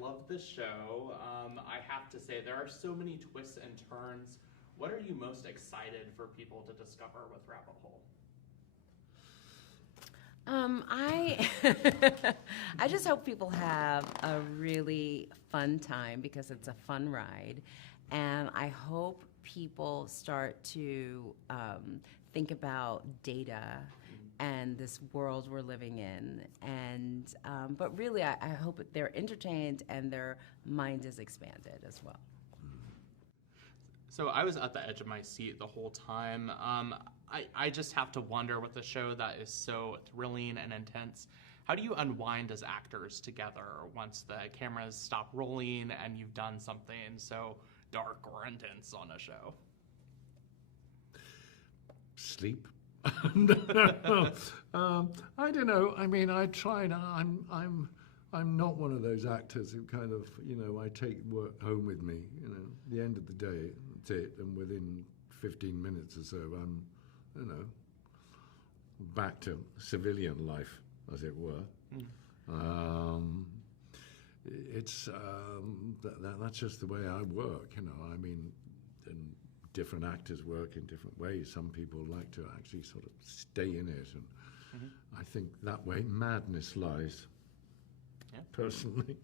love the show. I have to say, there are so many twists and turns. What are you most excited for people to discover with Rabbit Hole? I I just hope people have a really fun time because it's a fun ride, and I hope people start to think about data and this world we're living in, and but really I hope that they're entertained and their mind is expanded as well. So I was at the edge of my seat the whole time. I just have to wonder, with a show that is so thrilling and intense, how do you unwind as actors together once the cameras stop rolling and you've done something so dark or intense on a show? Sleep. I don't know. I mean, I try. And I'm not one of those actors who kind of, I take work home with me. The end of the day, that's it. And within 15 minutes or so, I'm, back to civilian life, as it were. It's that's just the way I work. I mean, and different actors work in different ways. Some people like to actually sort of stay in it, and I think that way madness lies. Yeah. Personally.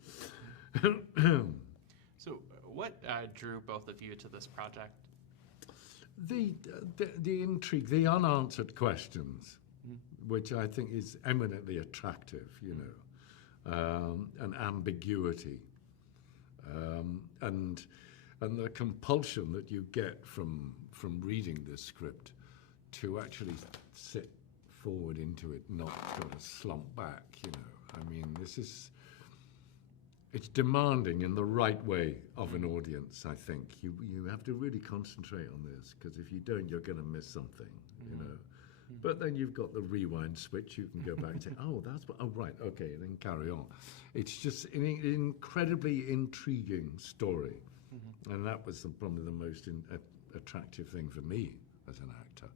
So, what drew both of you to this project? The intrigue, the unanswered questions, which I think is eminently attractive, and ambiguity, and the compulsion that you get from reading this script to actually sit forward into it, not sort of slump back. I mean, it's demanding in the right way of an audience. I think you have to really concentrate on this, because if you don't, you're going to miss something. But then you've got the rewind switch. You can go back and say, "Oh, that's what. Oh, right, okay," and then carry on. It's just an incredibly intriguing story, and that was probably the most attractive thing for me as an actor.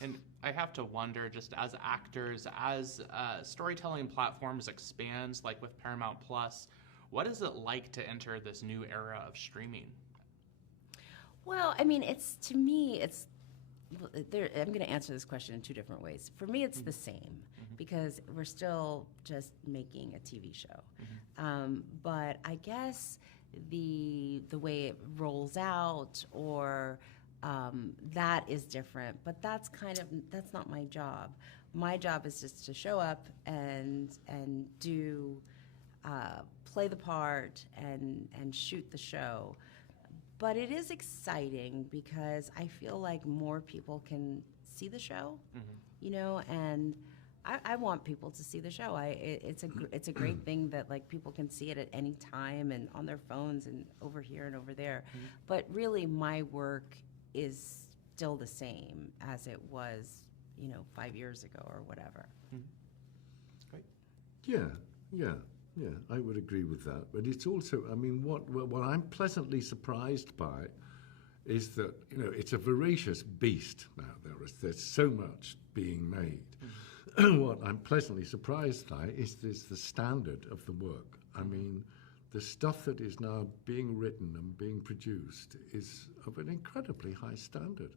And I have to wonder, just as actors, as storytelling platforms expand, like with Paramount Plus, what is it like to enter this new era of streaming? Well, I mean, to me, I'm going to answer this question in two different ways. For me, it's the same, because we're still just making a TV show. But I guess the way it rolls out, or that is different, but that's not my job. My job is just to show up and do play the part and shoot the show. But it is exciting because I feel like more people can see the show, and I want people to see the show. It's a great thing that people can see it at any time and on their phones and over here and over there. But really, my work is still the same as it was, 5 years ago or whatever. That's great. Yeah, I would agree with that. But it's also, I mean, what I'm pleasantly surprised by is that, it's a voracious beast now. There's so much being made. What I'm pleasantly surprised by is the standard of the work. I mean, the stuff that is now being written and being produced is of an incredibly high standard.